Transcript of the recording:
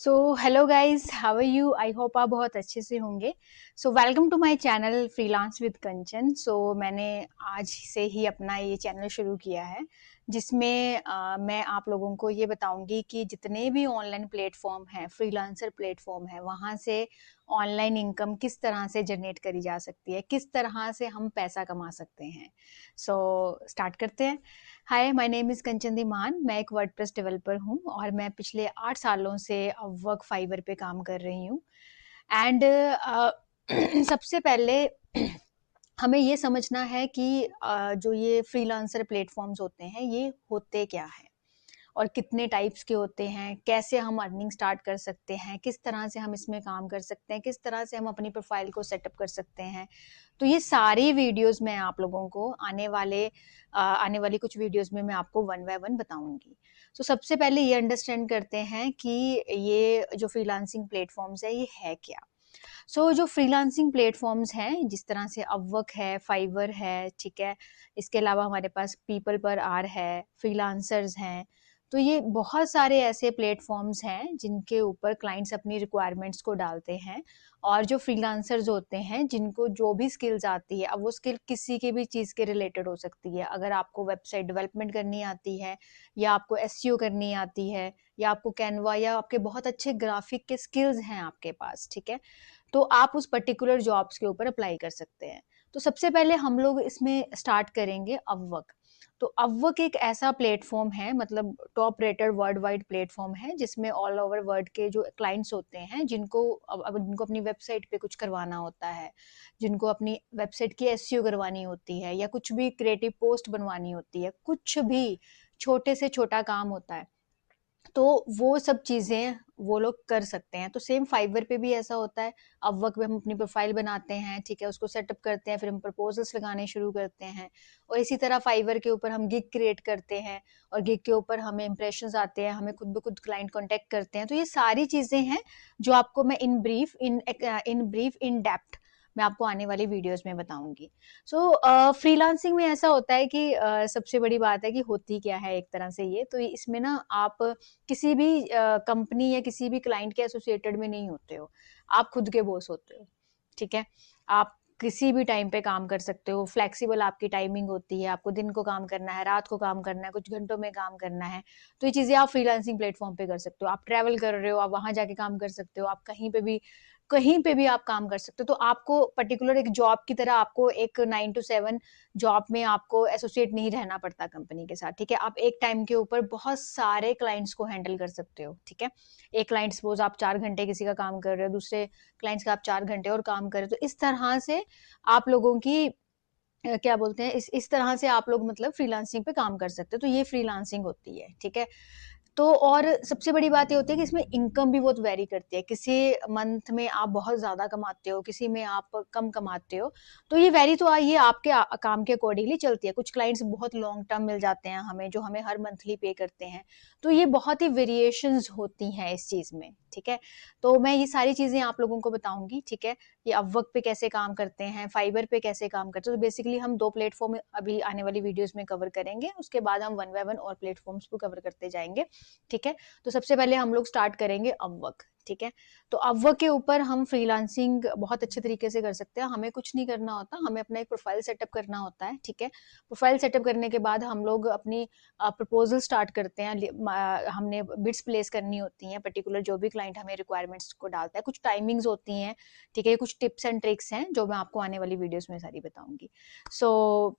So hello guys, how are you? I hope आप बहुत अच्छे से होंगे। So welcome to my channel freelance with Kanchan. So मैंने आज से ही अपना ये चैनल शुरू किया है जिसमें मैं आप लोगों को ये बताऊंगी कि जितने भी ऑनलाइन प्लेटफॉर्म हैं, फ्रीलांसर प्लेटफॉर्म है, वहाँ से ऑनलाइन इनकम किस तरह से जनरेट करी जा सकती है, किस तरह से हम पैसा कमा सकते हैं। सो स्टार्ट करते हैं। हाय, माय नेम इज़ कंचन दीमान। मैं एक वर्डप्रेस डेवलपर हूँ और मैं पिछले 8 सालों से अपवर्क, फाइवर पे काम कर रही हूँ। एंड सबसे पहले हमें ये समझना है कि जो ये फ्रीलांसर प्लेटफॉर्म्स होते हैं, ये होते क्या हैं और कितने टाइप्स के होते हैं, कैसे हम अर्निंग स्टार्ट कर सकते हैं, किस तरह से हम इसमें काम कर सकते हैं, किस तरह से हम अपनी प्रोफाइल को सेटअप कर सकते हैं। तो ये सारी वीडियोस मैं आप लोगों को आने वाली कुछ वीडियोस में मैं आपको वन बाय वन बताऊंगी। तो सबसे पहले ये अंडरस्टैंड करते हैं कि ये जो फ्रीलांसिंग प्लेटफॉर्म्स है, ये है क्या। जो फ्रीलांसिंग प्लेटफॉर्म्स हैं, जिस तरह से अपवर्क है, फाइवर है, ठीक है, इसके अलावा हमारे पास पीपल पर आर है, फ्रीलांसर्स हैं। तो ये बहुत सारे ऐसे प्लेटफॉर्म्स हैं जिनके ऊपर क्लाइंट्स अपनी रिक्वायरमेंट्स को डालते हैं और जो फ्रीलांसर्स होते हैं जिनको जो भी स्किल्स आती है, अब वो स्किल किसी की भी चीज़ के रिलेटेड हो सकती है। अगर आपको वेबसाइट डेवलपमेंट करनी आती है, या आपको एसईओ करनी आती है, या आपको कैनवा, या आपके बहुत अच्छे ग्राफिक के स्किल्स हैं आपके पास, ठीक है, तो आप उस पर्टिकुलर जॉब्स के ऊपर अप्लाई कर सकते हैं। तो सबसे पहले हम लोग इसमें स्टार्ट करेंगे अपवर्क। तो अपवर्क एक ऐसा प्लेटफॉर्म है, मतलब top rated world wide platform है, जिसमें ऑल ओवर वर्ल्ड के जो क्लाइंट्स होते हैं, जिनको अपनी वेबसाइट पे कुछ करवाना होता है, जिनको अपनी वेबसाइट की एसईओ करवानी होती है, या कुछ भी क्रिएटिव पोस्ट बनवानी होती है, कुछ भी छोटे से छोटा काम होता है, तो वो सब चीज़ें वो लोग कर सकते हैं। तो सेम फाइवर पे भी ऐसा होता है। अपवर्क पे हम अपनी प्रोफाइल बनाते हैं, ठीक है, उसको सेटअप करते हैं, फिर हम प्रपोजल्स लगाने शुरू करते हैं, और इसी तरह फाइवर के ऊपर हम गिग क्रिएट करते हैं, और गिग के ऊपर हमें इंप्रेशंस आते हैं, हमें खुद ब खुद क्लाइंट कॉन्टेक्ट करते हैं। तो ये सारी चीज़ें हैं जो आपको मैं इन ब्रीफ इन डेप्थ मैं आपको आने वाली वीडियोस में बताऊंगी। फ्रीलांसिंग में ऐसा होता है कि सबसे बड़ी बात है कि होती क्या है एक तरह से ये, तो इसमें ना आप किसी भी कंपनी या किसी भी क्लाइंट के एसोसिएटेड में नहीं होते हो। आप खुद के बॉस होते हो, ठीक है। आप किसी भी टाइम पे काम कर सकते हो, फ्लेक्सिबल आपकी टाइमिंग होती है, आपको दिन को काम करना है, रात को काम करना है, कुछ घंटों में काम करना है। तो ये चीज़ें आप फ्रीलांसिंग प्लेटफॉर्म पे कर सकते हो। आप ट्रैवल कर रहे हो, आप वहाँ जाके काम कर सकते हो, आप कहीं पे भी आप काम कर सकते हो। तो आपको पर्टिकुलर एक जॉब की तरह, आपको एक 9 to 7 जॉब में आपको एसोसिएट नहीं रहना पड़ता कंपनी के साथ, ठीक है। आप एक टाइम के ऊपर बहुत सारे क्लाइंट्स को हैंडल कर सकते हो, ठीक है। एक क्लाइंट सपोज आप 4 घंटे किसी का काम कर रहे हो, दूसरे क्लाइंट्स का आप 4 घंटे और काम कर रहे हो, तो इस तरह से आप लोगों की क्या बोलते हैं, इस तरह से आप लोग मतलब फ्रीलांसिंग पे काम कर सकते हो। तो ये फ्रीलांसिंग होती है, ठीक है। तो और सबसे बड़ी बात ये होती है कि इसमें इनकम भी बहुत वेरी करती है। किसी मंथ में आप बहुत ज़्यादा कमाते हो, किसी में आप कम कमाते हो। तो ये वेरी तो ये आपके काम के अकॉर्डिंगली चलती है। कुछ क्लाइंट्स बहुत लॉन्ग टर्म मिल जाते हैं हमें, जो हमें हर मंथली पे करते हैं। तो ये बहुत ही वेरिएशंस होती हैं इस चीज़ में, ठीक है। तो मैं ये सारी चीज़ें आप लोगों को बताऊंगी, ठीक है। ये अपवर्क पे कैसे काम करते हैं, फाइबर पे कैसे काम करते हैं। तो बेसिकली हम 2 प्लेटफॉर्म अभी आने वाली वीडियोस में कवर करेंगे, उसके बाद हम वन बाय वन और प्लेटफॉर्म्स को कवर करते जाएंगे, ठीक है। तो सबसे पहले हम लोग स्टार्ट करेंगे अपवर्क, ठीक है। तो अपवर्क के ऊपर हम फ्रीलांसिंग बहुत अच्छे तरीके से कर सकते हैं। हमें कुछ नहीं करना होता, हमें अपना एक प्रोफाइल सेटअप करना होता है, ठीक है। प्रोफाइल सेटअप करने के बाद हम लोग अपनी प्रपोजल स्टार्ट करते हैं। हमने बिड्स प्लेस करनी होती हैं, पर्टिकुलर जो भी क्लाइंट हमें रिक्वायरमेंट्स को डालता है। कुछ टाइमिंग्स होती हैं, ठीक है, कुछ टिप्स एंड ट्रिक्स हैं जो मैं आपको आने वाली वीडियोस में सारी बताऊंगी। सो